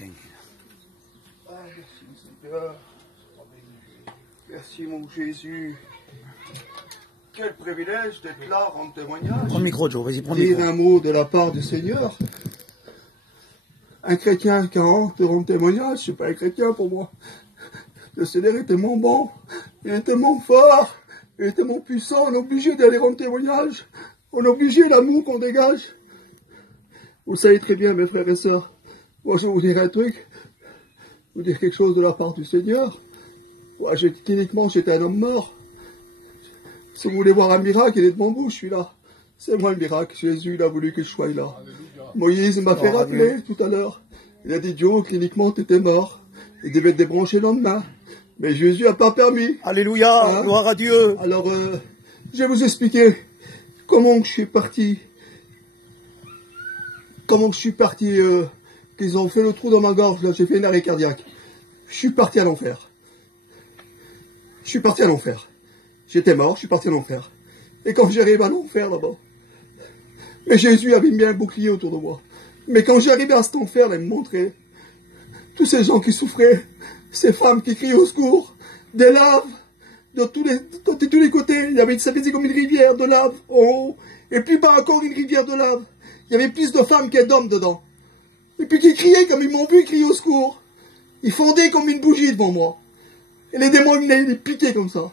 Seigneur. Ah, merci, Seigneur. Merci, mon Jésus. Quel privilège d'être là, rendre témoignage. Prends le micro, Joe, vas-y, prends le Dire micro. un mot de la part du Seigneur. Un chrétien qui a honte de rendre témoignage, c'est pas un chrétien pour moi. Le Seigneur est tellement bon, il est tellement fort, il est tellement puissant, on est obligé d'aller rendre témoignage. On est obligé l'amour qu'on dégage. Vous savez très bien, mes frères et sœurs, moi je vais vous dire un truc, vous dire quelque chose de la part du Seigneur. Moi, cliniquement, j'étais un homme mort. Si vous voulez voir un miracle, il est devant vous, je suis là. C'est moi le miracle, Jésus il a voulu que je sois là. Moïse m'a fait rappeler tout à l'heure. Il a dit, Joe, cliniquement, tu étais mort. Il devait te débrancher le lendemain. Mais Jésus n'a pas permis. Alléluia, Hein? gloire à Dieu. Alors, je vais vous expliquer comment je suis parti. Comment je suis parti, qu'ils ont fait le trou dans ma gorge, là, j'ai fait une arrêt cardiaque. Je suis parti à l'enfer. Je suis parti à l'enfer. J'étais mort, je suis parti à l'enfer. Et quand j'arrive à l'enfer, là-bas, mais Jésus avait mis un bouclier autour de moi. Mais quand j'arrivais à cet enfer, il me montrait tous ces gens qui souffraient, ces femmes qui criaient au secours, des laves, de tous les côtés. Ça faisait comme une rivière de lave en haut. Et plus bas encore une rivière de lave. Il y avait plus de femmes que d'hommes dedans. Et puis qui criaient comme ils m'ont vu crier au secours. Ils fondaient comme une bougie devant moi. Et les démons venaient les piquer comme ça.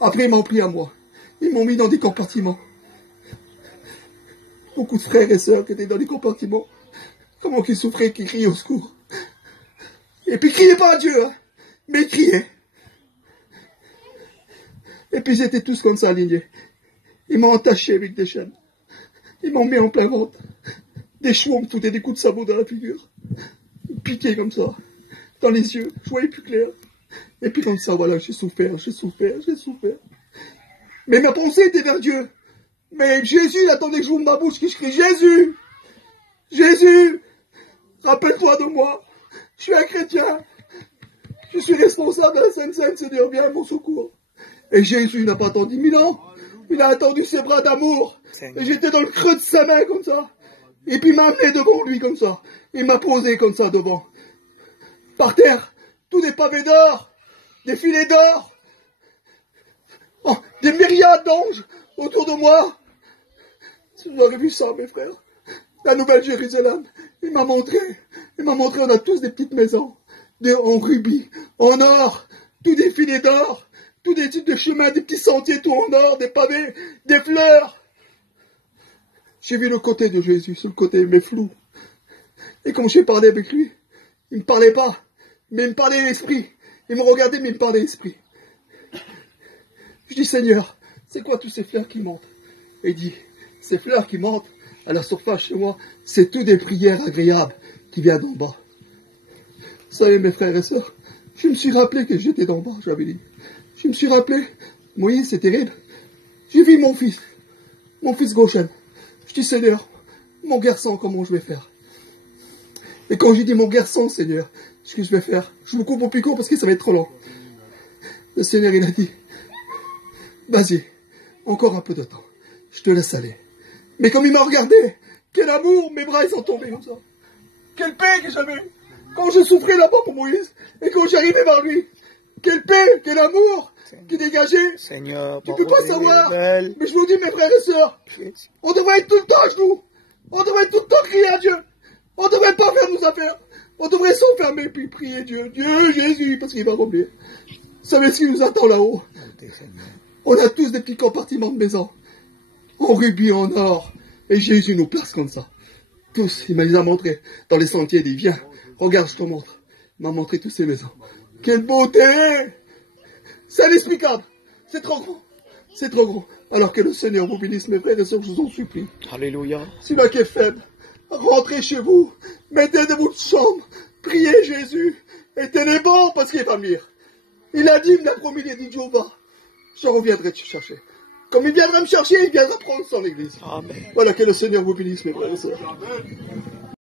Après, ils m'ont pris à moi. Ils m'ont mis dans des compartiments. Beaucoup de frères et sœurs qui étaient dans les compartiments. Comment qu'ils souffraient, qu'ils criaient au secours. Et puis, ils criaient pas à Dieu, hein, mais ils criaient. Et puis, ils étaient tous comme ça alignés. Ils m'ont entaché avec des chaînes. Ils m'ont mis en plein ventre. Des chevaux me foutaient des coups de sabot dans la figure. Ils piquaient comme ça. Dans les yeux. Je voyais plus clair. Et puis comme ça, voilà, j'ai souffert, j'ai souffert, j'ai souffert. Mais ma pensée était vers Dieu. Mais Jésus, il attendait que j'ouvre ma bouche, que je crie, Jésus! Jésus! Rappelle-toi de moi. Je suis un chrétien. Je suis responsable de la Sainte-Seine, Seigneur, viens à mon secours. Et Jésus n'a pas attendu 1000 ans. Il a attendu ses bras d'amour. Et j'étais dans le creux de sa main, comme ça. Et puis il m'a amené devant lui, comme ça. Il m'a posé comme ça devant. Par terre, tous des pavés d'or. Des filets d'or, oh, des myriades d'anges autour de moi. Si vous avez vu ça, mes frères, la Nouvelle Jérusalem, il m'a montré, on a tous des petites maisons, en rubis, en or, tous des filets d'or, tous des types de chemins, des petits sentiers, tout en or, des pavés, des fleurs. J'ai vu le côté de Jésus, sur le côté, mais flou. Et quand j'ai parlé avec lui, il ne me parlait pas, mais il me parlait l'esprit. Il me regardait, mais il me parlait l'esprit. Je dis, Seigneur, c'est quoi tous ces fleurs qui montent? Et il dit, ces fleurs qui montent à la surface chez moi, c'est tout des prières agréables qui viennent d'en bas. Vous savez, mes frères et sœurs, je me suis rappelé que j'étais d'en bas, j'avais dit. Je me suis rappelé, Moïse, c'est terrible. J'ai vu mon fils Goshen. Je dis, Seigneur, mon garçon, comment je vais faire? Et quand j'ai dit mon garçon, Seigneur, ce que je vais faire, je me coupe au picot parce que ça va être trop long. Le Seigneur, il a dit, vas-y, encore un peu de temps, je te laisse aller. Mais comme il m'a regardé, quel amour, mes bras ils sont tombés comme ça. Quelle paix que j'avais quand je souffrais là-bas pour Moïse, et quand j'arrivais vers lui. Quelle paix, quel amour qui dégageait. Seigneur, tu ne peux pas savoir, mais je vous dis, mes frères et sœurs, on devrait être tout le temps à genoux. On devrait tout le temps crier à Dieu. On ne devrait pas faire nos affaires. On devrait s'enfermer puis prier Dieu. Dieu, Jésus, parce qu'il va revenir. Vous savez ce qui nous attend là-haut? On a tous des petits compartiments de maison. En rubis, en or. Et Jésus nous place comme ça. Tous, il les a montrés dans les sentiers. Il dit, viens, regarde, je te montre. Il m'a montré toutes ces maisons. Quelle beauté! C'est inexplicable. C'est trop grand. C'est trop grand. Alors que le Seigneur vous bénisse, mes frères et sœurs, je vous en supplie. Alléluia. Celui-là qui est faible, rentrez chez vous, mettez de votre chambre, priez Jésus, et tenez bon parce qu'il va venir. Il a dit, il m'a promis, il a dit, Jéhovah, je reviendrai te chercher. Comme il viendra me chercher, il viendra prendre son église. Amen. Voilà, que le Seigneur vous bénisse, mes frères et sœurs.